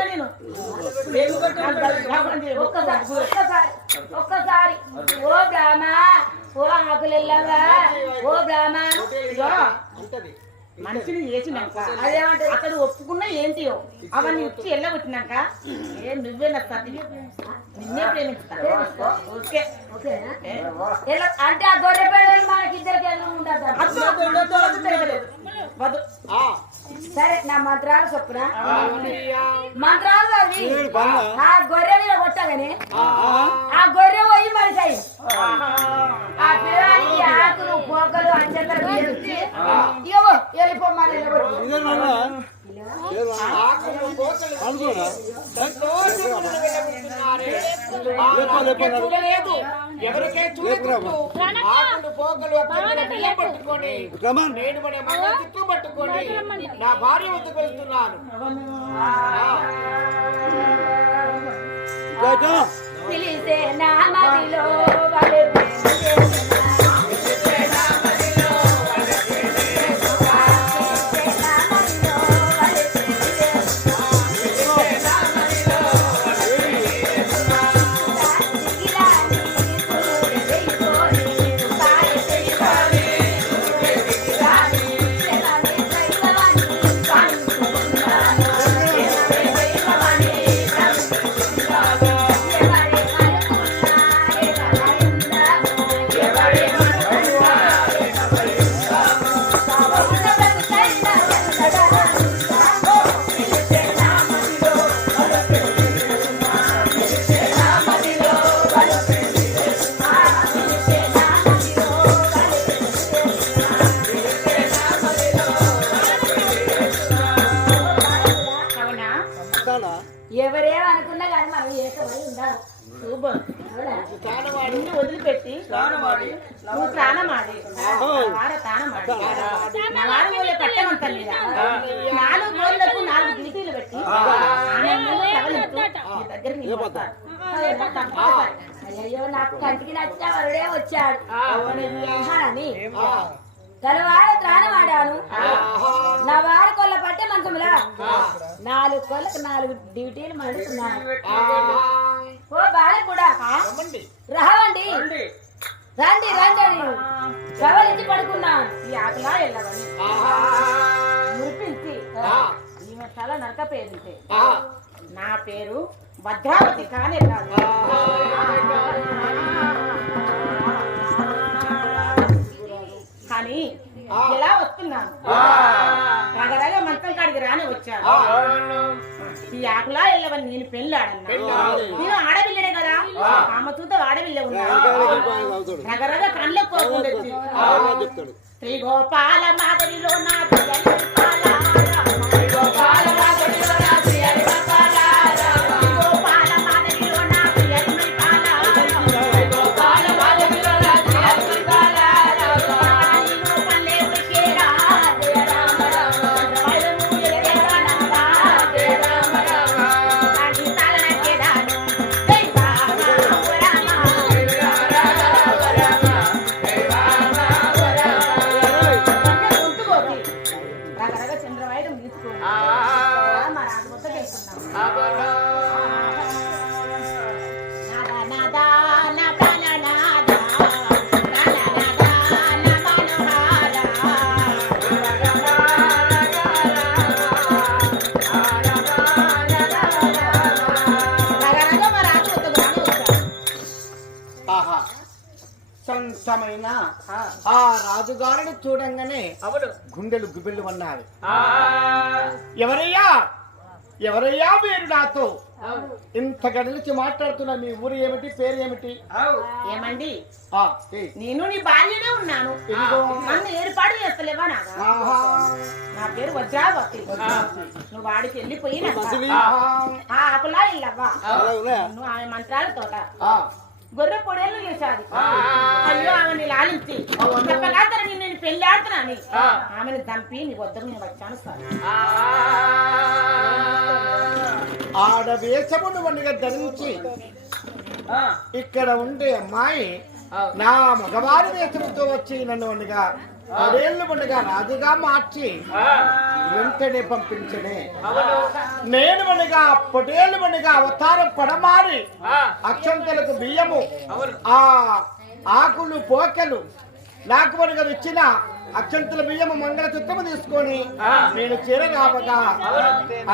నేను. నేను ఒక్కసారి ఓ బ్రాహ్మ ఓ ఆకులెల్లగా ఓ బ్రాహ్మ మనిషిని చేసినాక? అతడు ఒప్పుకున్నా ఏంటియో అవన్నీ ఇచ్చి వెళ్ళగొట్టినాక ఏ నువ్వే నా సతి నిన్నే ప్రేమిస్తా ఓకే. ఓకేనా? ఎలా- అంటే ఆ గొర్రె పిల్లలు మనకి ఇద్దరికి. సరే నా మంత్రాలు చొప్పున మంత్రాలు చదివి ఆ గొర్రె మీద కొట్టగానే ఆ. గొర్రె పోయి మనిషి అయింది ఆ. పిల్లవానికి ఆకులు పోకలు ఎవరికే చూడకూడదు ఆకులు నేను నా భార్య వద్దకు వెళ్తున్నాను. ఎవరేమనుకున్నా కానీ మనం ఏకమై ఉండాలి. సూపర్. వదిలిపెట్టి నువ్వు స్నానమాడి వార తానమాడి. నా వారం కట్టమంటాను మీద నాలుగు గోళ్ళకు నాలుగు గిరిటీలు పెట్టి. అయ్యో నాకు కంటికి నచ్చిన వరుడే వచ్చాడు. అని తలవార త్రాణం ఆడాను నా వారి కొల్ల పట్టే మంచములా. నాలుగు కొల్లకు నాలుగు డ్యూటీలు మండుతున్నాను ఓ బాల కూడా రావండి రండి. రండి కవలించి పడుకున్నాను ఈ ఆకలా వెళ్ళవని. మురిపించి ఈమె తల నరక పేరుంటే నా పేరు భద్రావతి కానే కాదు కానీ ఎలా వస్తున్నాను? రగరగ మంచం కాడికి రాని వచ్చాను. ఈ ఆకులా వెళ్ళవని నేను పెళ్ళాడన్నా. నేను ఆడపిల్లనే కదా? ఆమె చూత ఆడపిల్ల ఉన్నాను రగరగ కళ్ళకు పోకుండా శ్రీ గోపాల మాదిరిలో నా రాజుగారిని చూడంగానే అవును. గుండెలు గుబిళ్ళు అన్నారు ఎవరయ్యా? ఎవరయ్యా మీరు నాతో? ఇంత గడిచి మాట్లాడుతున్నా మీ ఊరు ఏమిటి పేరు ఏమిటి? ఏమండి. నేను నీ భార్యనే ఉన్నాను. నన్ను ఏర్పాటు చేస్తలేవా. నా పేరు వజ్రావతి. నువ్వు వాడికి వెళ్ళిపోయి ఆహా. ఆ ఆకులా ఇల్లవ్వా నువ్వు ఆమె మంత్రాలతోట ఆ. గొర్రె పొడేళ్ళు చేశాది. అయ్యో ఆమెని లాలించి. నిన్ను నేను పెళ్ళి ఆడుతున్నాను ఆమెను దంపి నీ వద్దకు నేను వచ్చాను సార్. ఆడ వేషమును వండుగా ధరించి ఇక్కడ ఉండే అమ్మాయి నా మగవారి వేషముతో వచ్చి నన్ను వండుగా పదేళ్ళు వండుగా రాజుగా మార్చి వెంటనే పంపించనే. నేను వండుగా పొటేళ్ళు వండుగా అవతారం పడమారి అక్షంతలకు బియ్యము ఆ ఆకులు పోకెలు నాకు వనుగా ఇచ్చిన అక్షంతల బియ్యము మంగళసూత్రము తీసుకొని నేను చేరగాపగా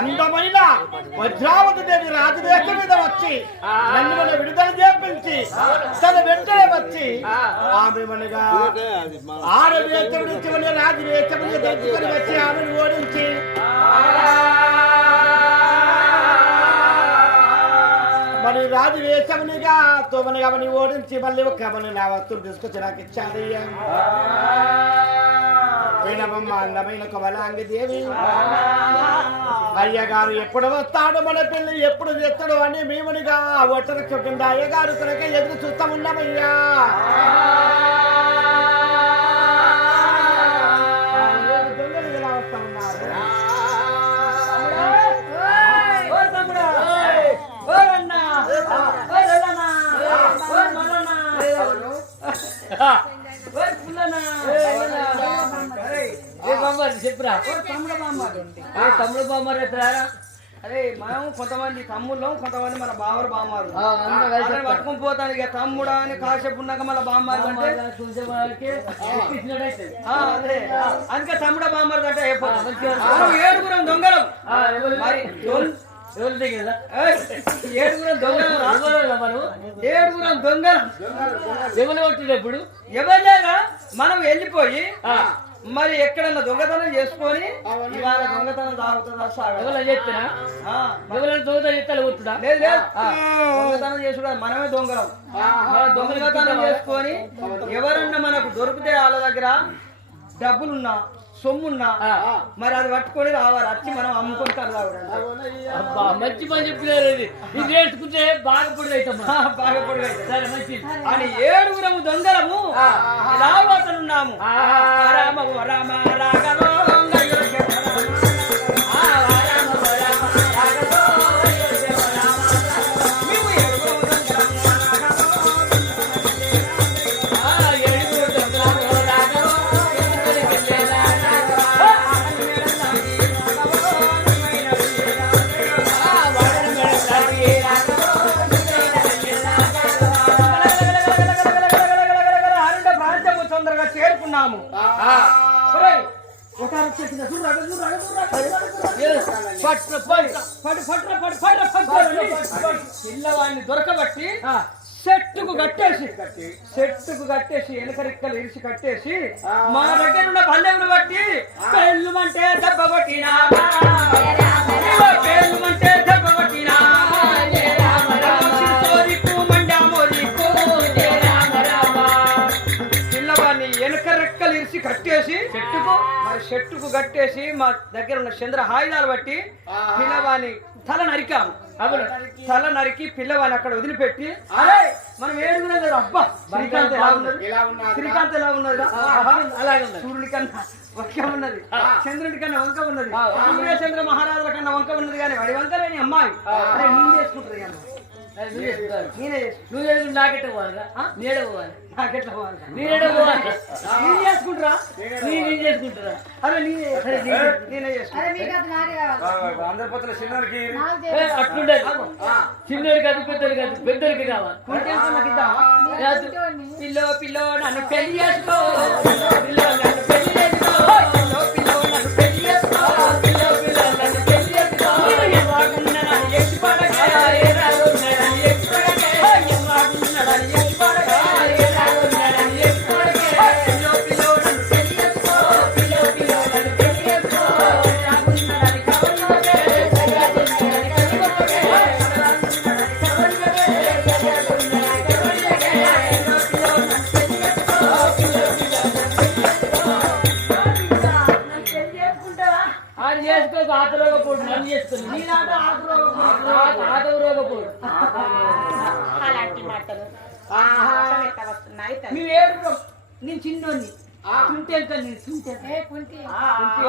అందమైన వజ్రావతి దేవి రాజవేష మీద వచ్చి నన్ను మన విడుదల చేపించి తన వెంటనే వచ్చి ఆమె మనగా ఆడవేషం నుంచి మన రాజవేషం దంచుకొని వచ్చి ఆమెను ఓడించి మరి రాజు వేషమునిగా తోమనిగా మని ఓడించి మళ్ళీ ఒక మన నా వస్తువులు తీసుకొచ్చి నాకు ఇచ్చారయ్యా. వినవమ్మ అందమైన కమలాంగి దేవి. అయ్యగారు ఎప్పుడు వస్తాడు మన పిల్లి ఎప్పుడు చేస్తాడు అని మేమునిగా ఒట్టరు కింద అయ్యగారు కనుక ఎదురు చూస్తామున్నామయ్యా. బామ్మారు చెప్పురా. తమ్ముడు బామ్మారు ఏ తమ్ముడు బామ్మారు ఎత్తురారా అరే మనం కొంతమంది తమ్ముళ్ళం కొంతమంది మన బావరు బామ్మారు అదే పట్టుకొని పోతాను ఇక తమ్ముడా అని కాసేపు ఉన్నాక మళ్ళీ బామ్మారు అంటే? అదే. అందుకే తమ్ముడా బామ్మారు అంటే మనం ఏడుగురం దొంగలం. మరి ఎవరు? ఏడుగురం దొంగలం. ఎవరు మనం ఏడుగురం దొంగలం. ఎవరు కొట్టినప్పుడు ఎవరిలేగా మనం వెళ్ళిపోయి మరి ఎక్కడన్నా దొంగతనం చేసుకొని ఇవాళ దొంగతనం తాగుతుందా చెప్తున్నా దోత చెత్తాలు కొట్టుడా లేదు లేదు. దొంగతనం చేసుడు మనమే దొంగలం. మన దొంగతనం చేసుకొని ఎవరన్నా మనకు దొరికితే వాళ్ళ దగ్గర డబ్బులున్నా సొమ్మున్నా మరి అది పట్టుకొని రావాలి. వచ్చి మనం అమ్ముకొని తాగుదాం అబ్బా మంచి పని చెప్పినారు ఇది. ఇది నేర్చుకుంటే బాగా పొడి అవుతామా బాగా పొడిగైతే. సరే మంచి అని ఏడుగురము దొంగలము ఇలా పోతున్నాము రామ రాఘవ పిల్లవాడిని దొరకబట్టి. చెట్టుకు కట్టేసి చెట్టుకు కట్టేసి. వెనకరిక్కలు ఇరిసి కట్టేసి మా దగ్గర ఉన్న పల్లెములు బట్టి పెళ్ళుమంటే దెబ్బ పెళ్ళుమంటే దెబ్బ పిల్లవాడిని ఇరిసి కట్టేసి చెట్టుకు మరి చెట్టుకు కట్టేసి మా దగ్గర ఉన్న చంద్ర ఆయుధాలు బట్టి పిల్లవాని తల నరికాము. అవును. తల నరికి పిల్లవాని అక్కడ వదిలిపెట్టి అరే! మనం ఏడుగురం కదా అబ్బా! శ్రీకాంత్ ఎలా ఉన్నది శ్రీకాంత్ ఎలా ఉన్నది అలాగే. సూర్యుడి కన్నా వంక ఉన్నది. చంద్రుడి కన్నా వంక ఉన్నది. సూర్య చంద్ర మహారాజుల కన్నా వంక ఉన్నది కానీ వాడి వంక లేని అమ్మాయి నేను చేసుకుంటుంది కానీ. నేనే నువ్వు చేసి నాకెట్ట పోవాలా నీడ పోవాలి. నాకెట్లా పోవాలి? నేను చేసుకుంటారా? నీ నేను చేసుకుంటారా? అరే నేనే చేసుకుంటా ఏ, అట్లుండదు. చిన్నోడు కాదు పెద్దోడు కాదు పెద్దోడికి కావాలి. కాదు. పిల్లో పిల్లో నన్ను పెళ్ళి చేసుకో. అలాంటి మాటలు. నేను చిన్నోన్ని తుంటే ఎంత నేను తుంటే ఏ కుంటి. తుంటే